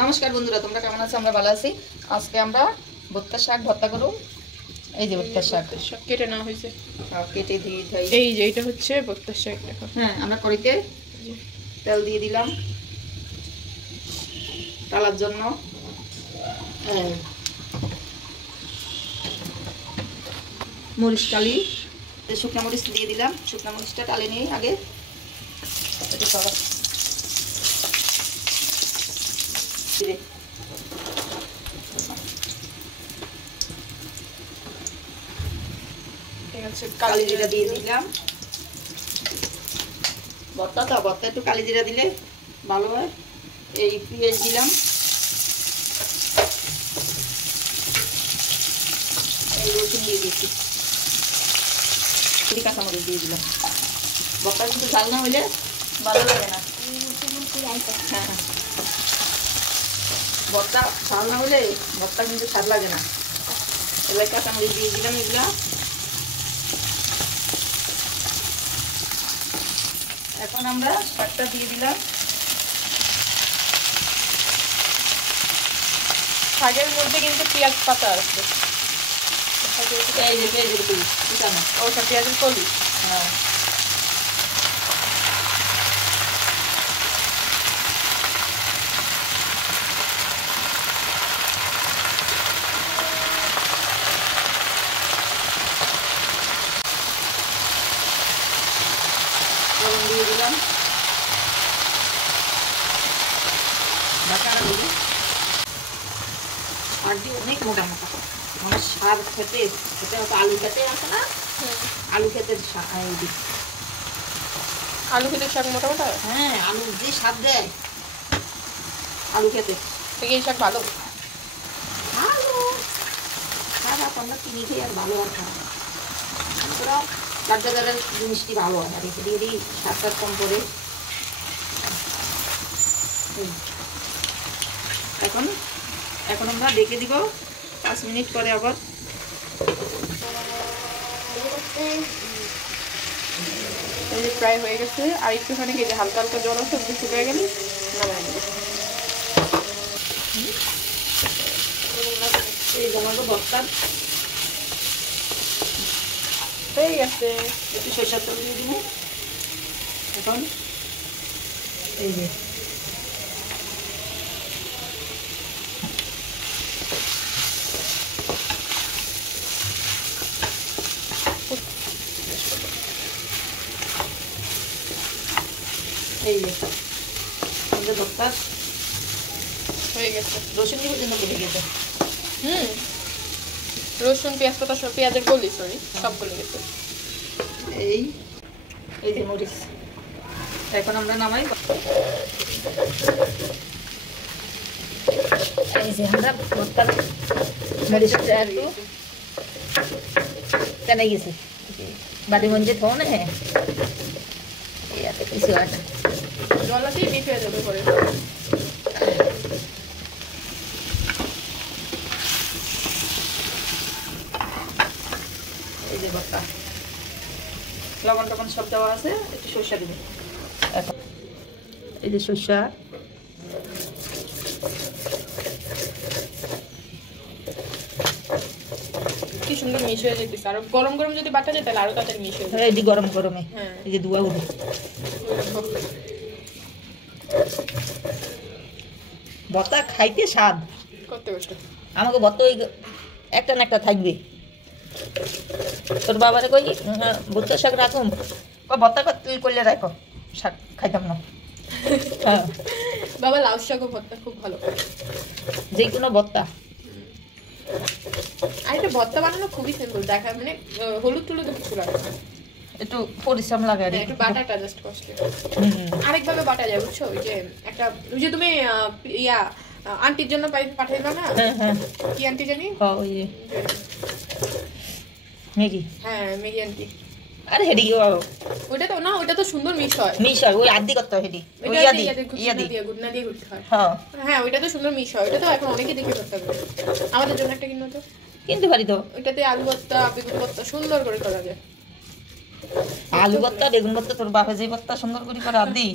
নমস্কার বন্ধুরা, তোমরা কেমন আছো? আমরা ভালো আছি। আজকে আমরা ভর্তা শাক ভর্তা করব। এই যে ভর্তা শাক কেটে নেওয়া হয়েছে, কেটে দিয়ে ধুই। এই যে এটা হচ্ছে ভর্তা শাক। দেখো, হ্যাঁ, আমরা কড়াইতে তেল দিয়ে দিলাম টালার জন্য। মরিচ কালি, শুকনো মরিচ দিয়ে দিলাম। শুকনো মরিচটা টালে নিয়ে আগে একটু সরা ঠিক আছে, কালি জিরা দিয়ে দিলাম। ভর্তা একটু কালি জিরা দিলে ভালো হয়। এই পেঁয়াজ দিলাম, এই রসুন দিয়ে দিচ্ছি, কাঁচামরিচ দিয়ে দিলাম। ভর্তা কিন্তু ঝাল না হইলে ভালো লাগে না। হ্যাঁ, ভর্তা ঝাল না হলে ভর্তা কিন্তু স্বাদ লাগে না। এবার কাঁচামরিচ দিয়ে দিলাম। এগুলা এখন আমরা শাকটা দিয়ে দিলাম। শাকের মধ্যে কিন্তু পেঁয়াজ পাতা আছে। এই যে পেঁয়াজের কলি, বুঝানো ওটা পেঁয়াজের কলি। হ্যাঁ, লবণ দিয়ে দিলাম। আর দিয়ে অনেক মোটা মোটা আমার শাক খেতে, সেটা হচ্ছে আলু খেতে আছে না, আলু খেতে আলু খেতে শাক মোটা মোটা। হ্যাঁ, আলু যে স্বাদ দেয় আলু খেতে। এই শাক ভালো। ভালো শাক আমরা কিনে খেয়ে আর ভালো আর খাওয়া ওরা যার জিনিসটি ভালো হয়। আর এটি যদি শাকটা কম করে এখন এখন আমরা ডেকে দিব 5 মিনিট পরে আবার। প্রায় হয়ে গেছে, আর একটুখানি যে হালকা হালকা জল আছে ওগুলো শুকিয়ে গেলে নামাই নেব। এই জমানো বস্তা হয়ে গেছে। একটু সরষের তেল দিয়ে দিব। এখন এই যে এই যে আমাদের বস্তা হয়ে গেছে। রসুন দিব জন্য গলে গেছে। রসুন পেঁয়াজ পাতা সব, পেঁয়াজের কলি সরি, সব গলে গেছে। এই এই যে মরিচ এখন আমরা নামাই। এই যে আমরা ভর্তার মরিচটা একটু টেনে গেছি বাড়ি মঞ্জে থো না। হ্যাঁ, এত কিছু হয় না, জলাতেই মিট হয়ে যাবে পরে। এই যে ভর্তা লবণ টবণ সব দেওয়া আছে। একটু সরষা দিবে এখন। এই যে সরষা, কি সুন্দর মিশ হয়ে যেতেছে। আর গরম গরম যদি বাটা যায় তাহলে আরো তাড়াতাড়ি মিশ হয়ে যায়। এই যে গরম গরমে এই যে ধোয়া উঠে ভর্তা খাইতে স্বাদ করতে কষ্ট। আমাকে ভর্তা ওই একটা না একটা থাকবে। তোর বাবারে কই ভর্তা শাক রাখুম, ভর্তা করলে রাখো, শাক খাইতাম না। হ্যাঁ, বাবা লাউ শাকও ভর্তা খুব ভালো। যে কোনো ভর্তা। আর এটা ভর্তা বানানো খুবই সিম্পল, দেখা মানে হলুদ টুলুদ কিছু লাগে না, একটু পরিশ্রম লাগে আর একটু বাটাটা জাস্ট কষ্ট। আরেকভাবে বাটা যায় বুঝছো, ওই যে একটা ওই যে তুমি ইয়া আন্টির জন্য পাঠাইবা না, কি আন্টি জানি, ওই মেগি। হ্যাঁ মেগি আন্টি। আরে হেডি ওইটা তো না, ওইটা তো সুন্দর মিশ হয়। মিশ হয় ওই আদি করতে হয় হেডি ওই গুডনা দিয়ে করতে হয়। হ্যাঁ হ্যাঁ, ওইটা তো সুন্দর মিশ হয়। ওইটা তো এখন অনেকে দেখে করতে হবে। আমাদের জন্য একটা কিনো তো, কিনতে পারি তো। ওইটাতে আলু ভর্তা বেগুন ভর্তা সুন্দর করে করা যায়। আলু ভর্তা বেগুন ভর্তা তোর বাপে যে ভর্তা সুন্দর করে করে আদি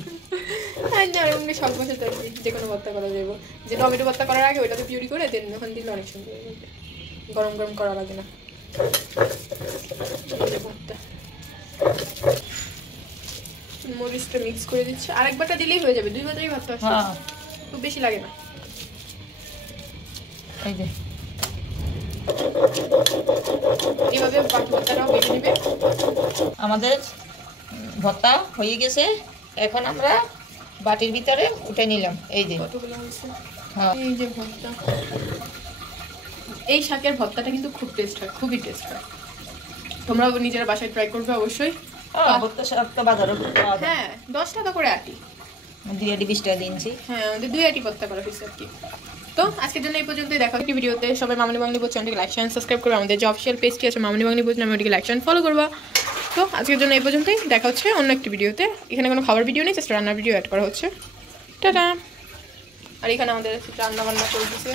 হ্যাঁ না এমনি সব বছর তো যে কোনো ভর্তা করা যাবে, যে টমেটো ভর্তা করার আগে ওইটাতে পিউরি করে দেন ওখান দিলে অনেক সুন্দর হবে, গরম গরম করা লাগে না। ভর্তা মরিচটা মিক্স করে দিচ্ছি, আরেকবারটা দিলেই হয়ে যাবে, 2 বাটাই ভর্তা আসে, খুব বেশি লাগে না। এই যে এইভাবে বাকি ভর্তাটাও বেটে নেবে। আমাদের ভর্তা হয়ে গেছে, এখন আমরা বাটির ভিতরে উঠে নিলাম। এই যে কতগুলো হয়েছে, হ্যাঁ এই যে ভর্তা। এই শাকের ভর্তাটা কিন্তু খুব টেস্ট হয়, খুবই টেস্ট হয়, তোমরাও নিজেরা বাসায় ট্রাই করবে অবশ্যই। ভর্তা শাক তো বাজারে পাওয়া যায়। হ্যাঁ 10 টাকা করে আটি, 2 আটি 20 টাকা দিনছি। হ্যাঁ আমাদের 2 আটি ভর্তা করা হয়েছে আর কি। তো আজকের জন্য এই পর্যন্তই, দেখা একটি ভিডিওতে। সবাই মামনি বাংলি বুঝ চ্যানেলটিকে লাইক শেয়ার সাবস্ক্রাইব করবে, আমাদের যে অফিসিয়াল পেজটি আছে মামনি বাংলি বুঝ নামে ওটিকে লাইক শেয়ার ফলো করবা। তো আজকের জন্য এই পর্যন্তই, দেখা হচ্ছে অন্য একটি ভিডিওতে। এখানে কোনো খাবার ভিডিও নেই, জাস্ট রান্নার ভিডিও অ্যাড করা হচ্ছে। টাটা। আর এখানে আমাদের রান্না বান্না চলতেছে।